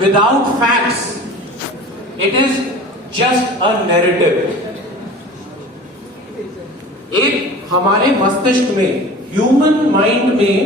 without facts. It is just a narrative. एक हमारे मस्तिष्क में, ह्यूमन माइंड में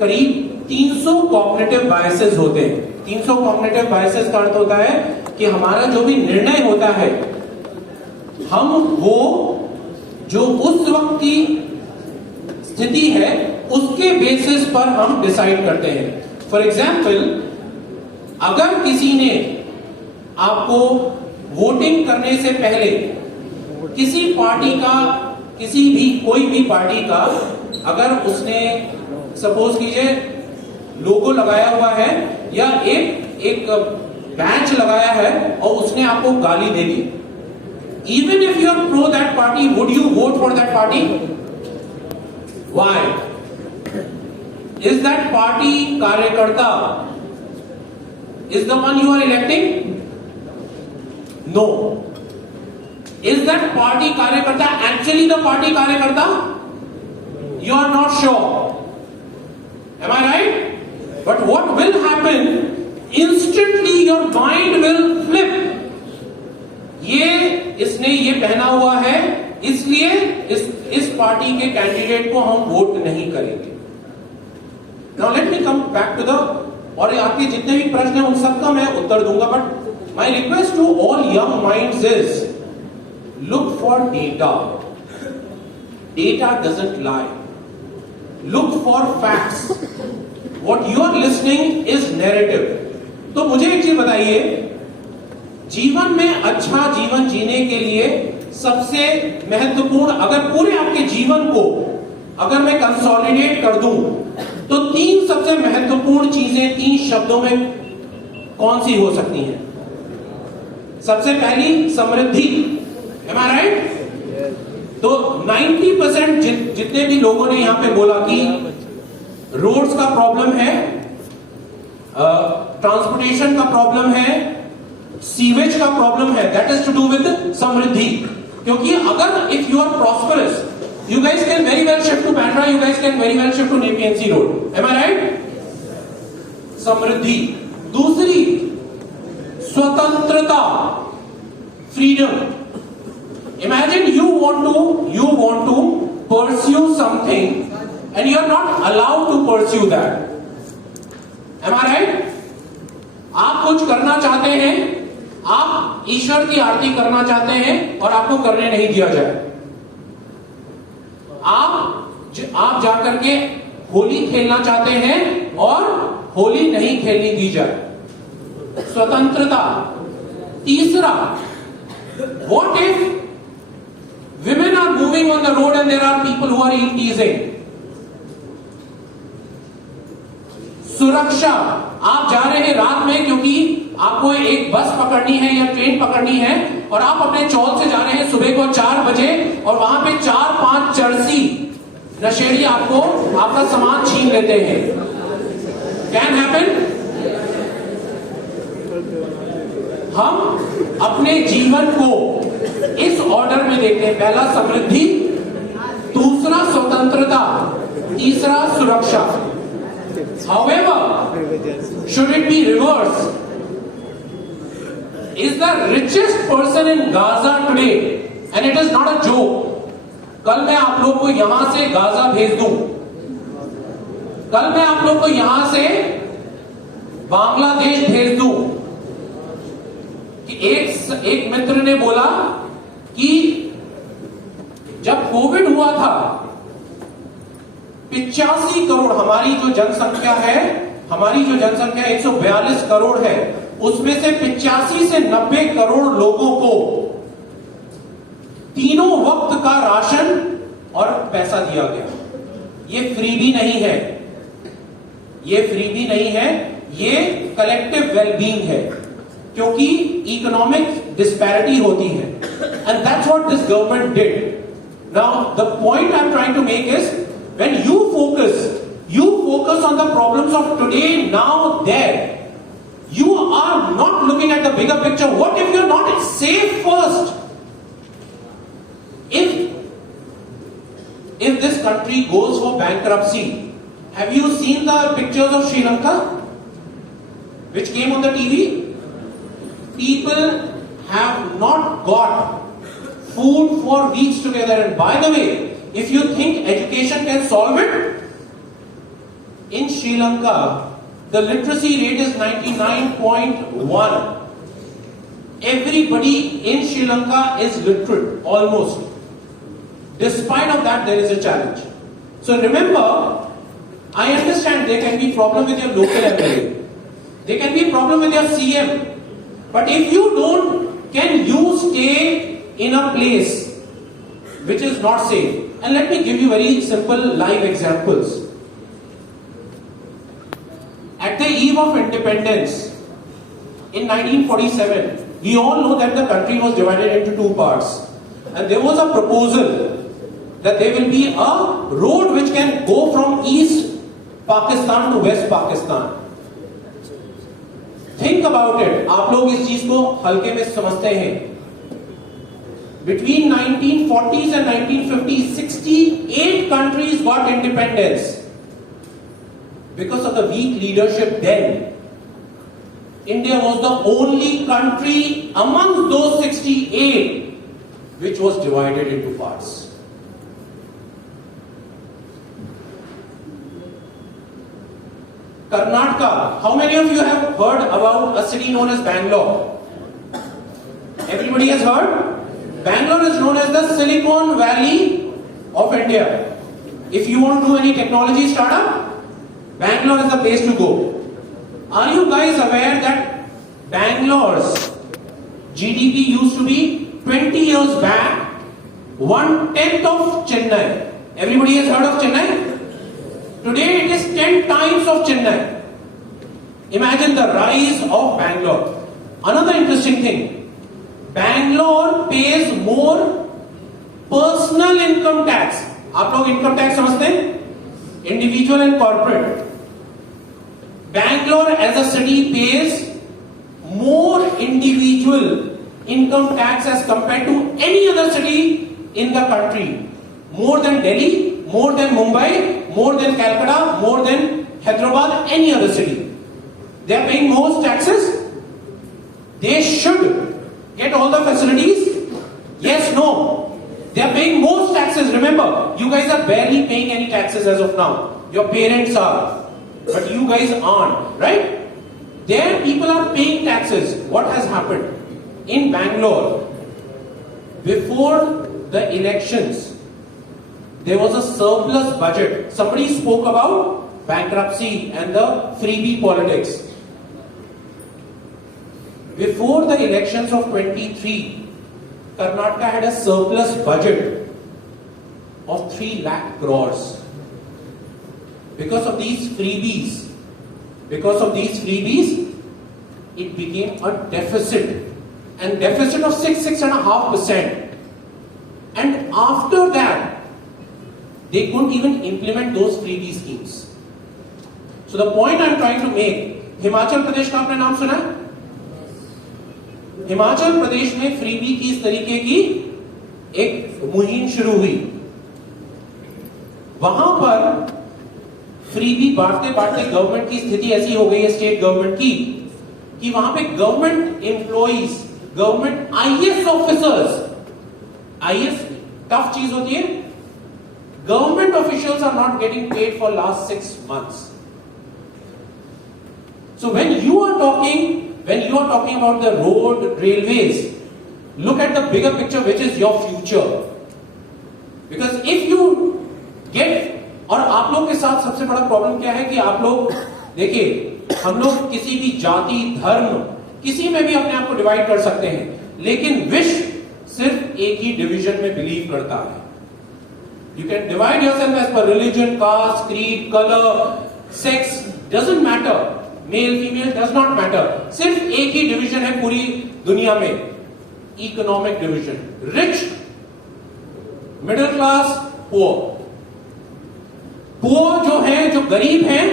करीब 300 कॉग्निटिव बायसेस होते हैं। 300 कॉग्निटिव बायसेस का अर्थ होता है कि हमारा जो भी निर्णय होता है, हम वो जो उस वक्त की स्थिति है उसके बेसिस पर हम डिसाइड करते हैं। फॉर एग्जाम्पल, अगर किसी ने आपको वोटिंग करने से पहले किसी पार्टी का, किसी भी कोई भी पार्टी का अगर उसने सपोज कीजिए लोगो लगाया हुआ है या एक बैच लगाया है और उसने आपको गाली दे दी, even if you are pro that party, would you vote for that party? Why? Is that party कार्यकर्ता is the one you are electing? No. Is that party कार्यकर्ता actually the party कार्यकर्ता? You are not sure. Am I right? But what will happen? Instantly your mind will flip. ये इसने ये पहना हुआ है, इसलिए इस पार्टी के कैंडिडेट को हम वोट नहीं करेंगे। Now let me come back to the, और आपके जितने भी प्रश्न हैं उन सबका मैं उत्तर दूंगा, but my request to all young minds is look for data. Data doesn't lie. Look for facts. What you are listening is narrative. तो मुझे एक चीज बताइए, जीवन में अच्छा जीवन जीने के लिए सबसे महत्वपूर्ण, अगर पूरे आपके जीवन को अगर मैं कंसोलिडेट कर दूं तो 3 सबसे महत्वपूर्ण चीजें 3 शब्दों में कौन सी हो सकती हैं? सबसे पहली, समृद्धि। Am I right? तो 90% जितने भी लोगों ने यहां पे बोला कि रोड्स का प्रॉब्लम है, ट्रांसपोर्टेशन का प्रॉब्लम है, सीवेज का प्रॉब्लम है, that is to do with समृद्धि। क्योंकि अगर if you are prosperous, you guys can very well shift to Bandra, you guys can very well shift to NPNC road. Am I right? समृद्धि। दूसरी, स्वतंत्रता, freedom. Imagine you want to pursue something and you are not allowed to pursue that. Am I right? आप कुछ करना चाहते हैं, आप ईश्वर की आरती करना चाहते हैं और आपको करने नहीं दिया जाए। आप जाकर के होली खेलना चाहते हैं और होली नहीं खेलने दी जाए। स्वतंत्रता। तीसरा, what if women are moving on the road and there are people who are teasing? सुरक्षा। आप जा रहे हैं रात में क्योंकि आपको एक बस पकड़नी है या ट्रेन पकड़नी है और आप अपने चौल से जा रहे हैं सुबह को 4 बजे और वहां पे 4-5 चर्सी नशेड़ी आपको आपका सामान छीन लेते हैं। Can happen. हम अपने जीवन को इस ऑर्डर में देखते हैं। पहला समृद्धि, दूसरा स्वतंत्रता, तीसरा सुरक्षा। However, should it be reversed? Is the richest person in Gaza today, and it is not a joke. कल मैं आप लोग को यहां से गाजा भेज दूं, कल मैं आप लोग को यहां से बांग्लादेश भेज दूं कि एक मित्र ने बोला कि जब कोविड हुआ था 85 करोड़ हमारी जो जनसंख्या है, 142 करोड़ है, उसमें से 85 से 90 करोड़ लोगों को तीनों वक्त का राशन और पैसा दिया गया। ये फ्रीबी नहीं है, ये कलेक्टिव वेलबींग है, क्योंकि इकोनॉमिक डिस्पैरिटी होती है। And that's what this government did. Now the point I am trying to make is when you focus on the problems of today, now, there, you are not looking at the bigger picture. What if you're not safe first? If this country goes for bankruptcy, have you seen the pictures of Sri Lanka? which came on the TV, people have not got food for weeks together. And by the way, if you think education can solve it, in Sri Lanka, the literacy rate is 99.1. Everybody in Sri Lanka is literate, almost. Despite of that, there is a challenge. So remember, I understand there can be problem with your local MLA. There can be problem with your CM. But if you can you stay in a place which is not safe? And let me give you very simple live examples. At the eve of independence, in 1947, we all know that the country was divided into two parts. And there was a proposal that there will be a road which can go from East Pakistan to West Pakistan. Think about it. आप लोग इस चीज को हल्के में समझते हैं. Between 1940s and 1950s, 68 countries got independence. Because of the weak leadership then, India was the only country among those 68 which was divided into parts. Karnataka. How many of you have heard about a city known as Bangalore? Everybody has heard? Bangalore is known as the Silicon Valley of India. If you want to do any technology startup, Bangalore is the place to go. Are you guys aware that Bangalore's GDP used to be 20 years back 1/10 of Chennai? Everybody has heard of Chennai? Today it is 10 times of Chennai. Imagine the rise of Bangalore. Another interesting thing, Bangalore pays more personal income tax. आप लोग income tax समझते हैं? Individual and corporate. Bangalore as a city pays more individual income tax as compared to any other city in the country. More than Delhi, more than Mumbai, more than Calcutta, more than Hyderabad, any other city. They are paying most taxes. They should get all the facilities. Yes, no. They are paying most taxes. Remember, you guys are barely paying any taxes as of now. Your parents are, but you guys aren't, right? There people are paying taxes. What has happened in Bangalore? Before the elections, there was a surplus budget. Somebody spoke about bankruptcy and the freebie politics. Before the elections of 23, Karnataka had a surplus budget of 3 lakh crores. Because of these freebies, it became a deficit, and deficit of 6.5%. And after that, they couldn't even implement those freebie schemes. So the point I'm trying to make, Himachal Pradesh का आपने नाम सुना है? हिमाचल प्रदेश में freebie की इस तरीके की एक मुहिम शुरू हुई. वहां पर फ्रीबी बांटते बांटते गवर्नमेंट की स्थिति ऐसी हो गई है, स्टेट गवर्नमेंट की, कि वहां पे government employees, government IAS officers, IAS tough चीज होती है, government officials are not getting paid for last 6 months. So when you are talking about the road, railways, look at the bigger picture, which is your future. Because if you get, और आप लोग के साथ सबसे बड़ा problem क्या है कि आप लोग देखिए, हम लोग किसी भी जाति, धर्म, किसी में भी अपने आप को डिवाइड कर सकते हैं, लेकिन विश्व सिर्फ एक ही डिवीजन में बिलीव करता है. You can divide yourself as per religion, caste, creed, color, sex, doesn't matter. Male, female, does not matter. सिर्फ एक ही डिवीजन है पूरी दुनिया में, economic division. Rich, middle class, poor. Poor जो है, जो गरीब हैं,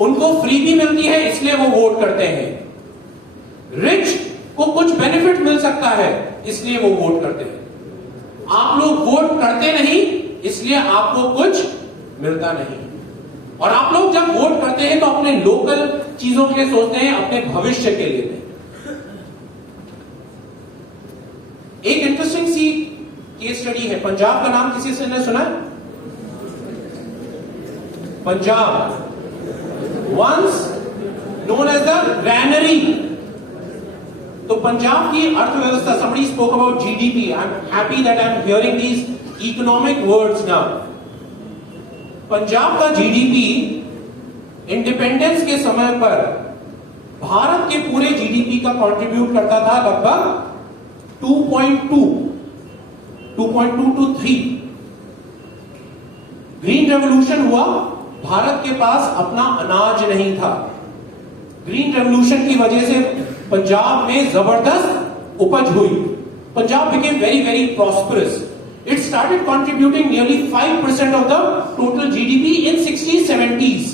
उनको फ्री भी मिलती है, इसलिए वो वोट करते हैं. रिच को कुछ बेनिफिट मिल सकता है, इसलिए वो वोट करते हैं. आप लोग वोट करते नहीं, इसलिए आपको कुछ मिलता नहीं. और आप लोग जब वोट करते हैं तो अपने लोकल चीजों के लिए सोचते हैं, अपने भविष्य के लिए नहीं। एक इंटरेस्टिंग सी केस स्टडी है। पंजाब का नाम किसी से ने सुना है? Punjab once known as the granary। तो पंजाब की अर्थव्यवस्था, somebody spoke about GDP। I'm happy that I'm hearing these economic words now। Punjab का जीडीपी इंडिपेंडेंस के समय पर भारत के पूरे जीडीपी का कंट्रीब्यूट करता था लगभग 2.2 to 3। ग्रीन रेवोल्यूशन हुआ, भारत के पास अपना अनाज नहीं था। ग्रीन रेवोल्यूशन की वजह से पंजाब में जबरदस्त उपज हुई। Punjab became very very prosperous. It started contributing nearly 5% of the total GDP in 60s 70s।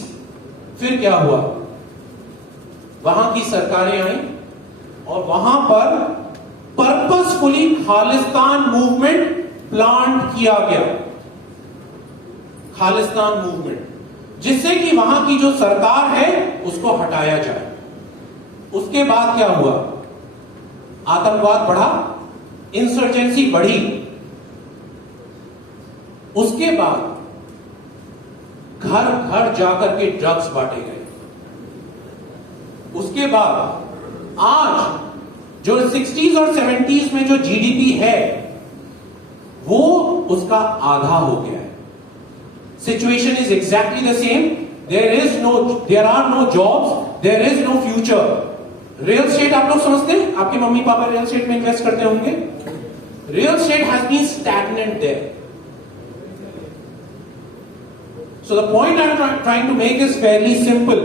फिर क्या हुआ? वहां की सरकारें आई और वहां पर पर्पसफुली खालिस्तान मूवमेंट प्लांट किया गया। खालिस्तान मूवमेंट, जिससे कि वहां की जो सरकार है उसको हटाया जाए। उसके बाद क्या हुआ? आतंकवाद बढ़ा, इंसर्जेंसी बढ़ी। उसके बाद घर घर जाकर के ड्रग्स बांटे गए। उसके बाद आज जो 60s और 70s में जो जीडीपी है वो उसका आधा हो गया है। Situation is exactly the same. There are no jobs, there is no future. Real estate आप लोग समझते हैं? आपके मम्मी पापा रियल एस्टेट में इन्वेस्ट करते होंगे। Real estate has been stagnant there. So the point I'm trying to make is fairly simple.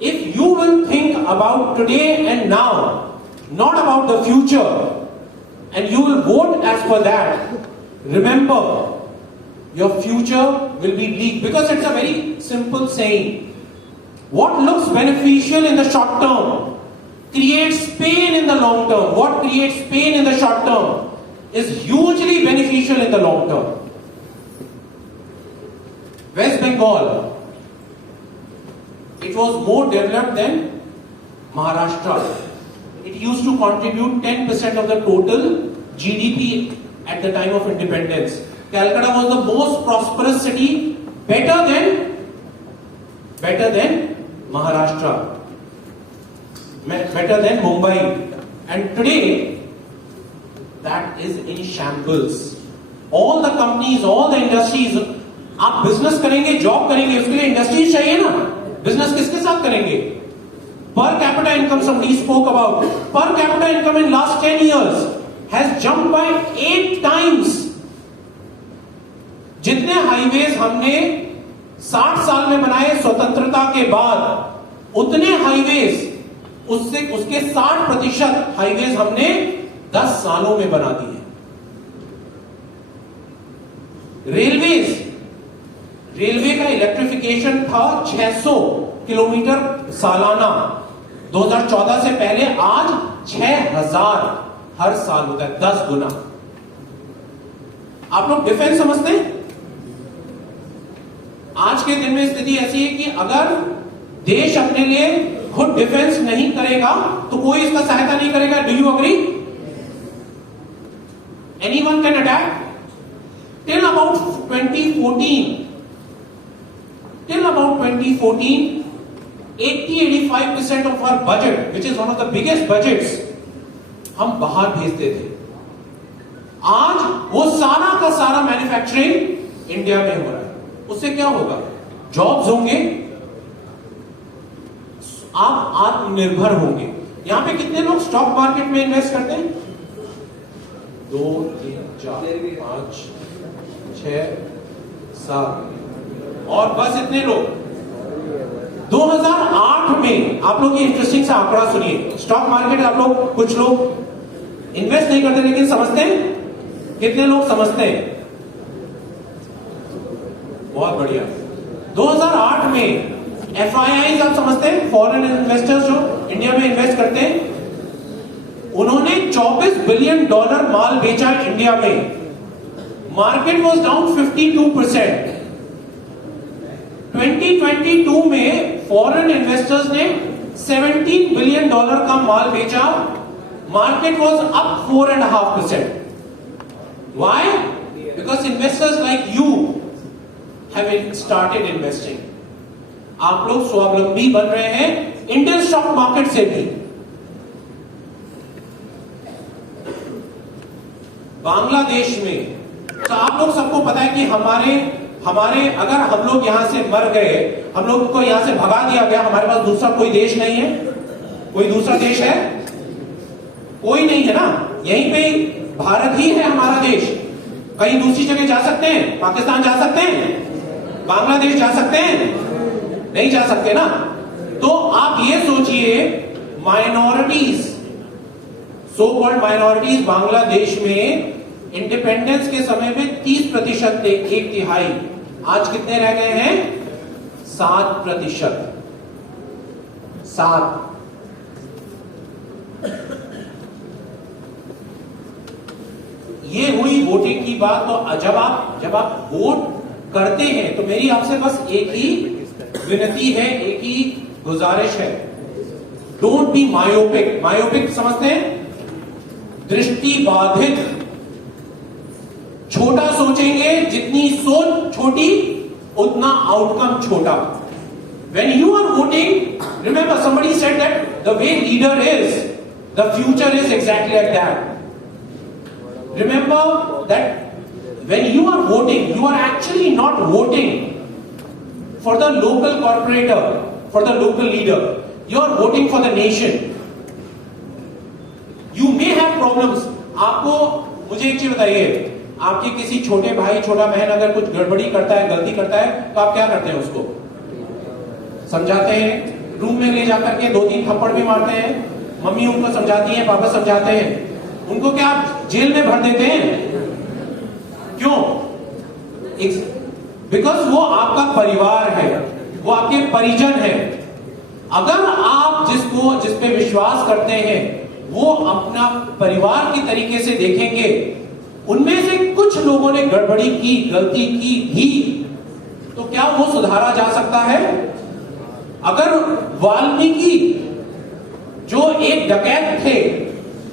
If you will think about today and now, not about the future, and you will vote as per that, remember, your future will be bleak. Because it's a very simple saying. What looks beneficial in the short term creates pain in the long term. What creates pain in the short term is hugely beneficial in the long term. West Bengal, it was more developed than Maharashtra. It used to contribute 10% of the total GDP at the time of independence. Calcutta was the most prosperous city, better than Maharashtra, better than Mumbai. And today, that is in shambles. All the companies, all the industries, आप business करेंगे, job करेंगे, उसके लिए industries चाहिए ना। Business किसके साथ करेंगे? Per capita income, somebody spoke about per capita income in last 10 years has jumped by 8 times। जितने हाईवेज हमने 60 साल में बनाए स्वतंत्रता के बाद, उतने हाईवेज उसके 60% हाईवेज हमने 10 सालों में बना दिए। रेलवे का इलेक्ट्रिफिकेशन था 600 किलोमीटर सालाना 2014 से पहले, आज 6000 हर साल होता है, 10 गुना। आप लोग डिफेंस समझते हैं? आज के दिन में स्थिति ऐसी है कि अगर देश अपने लिए खुद डिफेंस नहीं करेगा तो कोई इसका सहायता नहीं करेगा। Do you agree? Anyone can attack? Till about 2014, 80-85% of our budget, which is one of the biggest budgets, हम बाहर भेजते थे। आज वो सारा का सारा मैन्युफैक्चरिंग इंडिया में हो रहा है। उससे क्या होगा? जॉब्स होंगे, आप आत्मनिर्भर होंगे। यहां पे कितने लोग स्टॉक मार्केट में इन्वेस्ट करते हैं? 2, 3, 4, 5, 6, 7 और बस इतने लोग। 2008 में आप लोग ये इंटरेस्टिंग सा आंकड़ा सुनिए। स्टॉक मार्केट आप लोग, कुछ लोग इन्वेस्ट नहीं करते लेकिन समझते हैं। कितने लोग समझते हैं? बहुत बढ़िया। 2008 में FIIs आप समझते हैं, फॉरेन इन्वेस्टर्स जो इंडिया में इन्वेस्ट करते हैं, उन्होंने $24 बिलियन माल बेचा इंडिया में। Market was down 52%। 2022 में फॉरेन इन्वेस्टर्स ने $17 बिलियन का माल बेचा, market was up 4.5%. Why? Because investors like you have started investing. आप लोग स्वावलंबी बन रहे हैं इंडियन स्टॉक मार्केट से भी. बांग्लादेश में तो आप लोग सबको पता है कि हमारे अगर हम लोग यहां से मर गए, हम लोग को यहां से भगा दिया गया, हमारे पास दूसरा कोई देश नहीं है. कोई दूसरा देश है? कोई नहीं है ना. यहीं पे भारत ही है हमारा देश. कहीं दूसरी जगह जा सकते हैं? पाकिस्तान जा सकते हैं? बांग्लादेश जा सकते हैं? नहीं जा सकते ना. तो आप ये सोचिए, minorities, so called minorities Bangladesh में इंडिपेंडेंस के समय में 30% थे, 1/3. आज कितने रह गए हैं? 7%. 7. ये हुई वोटिंग की बात. तो जब आप वोट करते हैं तो मेरी आपसे बस एक ही विनती है, एक ही गुजारिश है. Don't be myopic. मायोपिक समझते हैं? दृष्टि बाधित. छोटा सोचेंगे, जितनी सोच छोटी उतना आउटकम छोटा. When you are voting, remember somebody said that the way leader is, the future is exactly like that. Remember that when you are voting, you are actually not voting for the local corporator, for the local leader. You are voting for the nation. You may have problems. आपको मुझे एक चीज बताइए, आपके किसी छोटे भाई छोटा बहन अगर कुछ गड़बड़ी करता है, गलती करता है, तो आप क्या करते हैं? उसको समझाते हैं, रूम में ले जाकर के 2-3 थप्पड़ भी मारते हैं, मम्मी उनको समझाती है, पापा समझाते हैं, उनको क्या आप जेल में भर देते हैं? क्यों? बिकॉज वो आपका परिवार है, वो आपके परिजन है. अगर आप जिस पे विश्वास करते हैं वो अपना परिवार की तरीके से देखेंगे, उनमें से कुछ लोगों ने गड़बड़ी की, गलती की भी, तो क्या वो सुधारा जा सकता है? अगर वाल्मीकि जो एक डकैत थे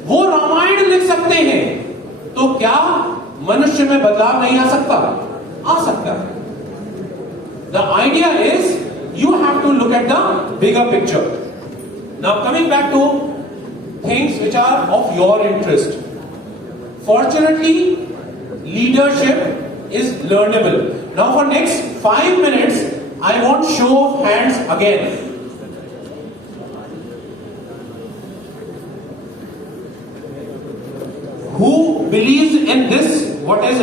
वो रामायण लिख सकते हैं, तो क्या मनुष्य में बदलाव नहीं आ सकता? आ सकता है. The idea is you have to look at the bigger picture. Now coming back to things which are of your interest. Fortunately, leadership is learnable. Now for next 5 minutes, I want show of hands again. Who believes in this? What is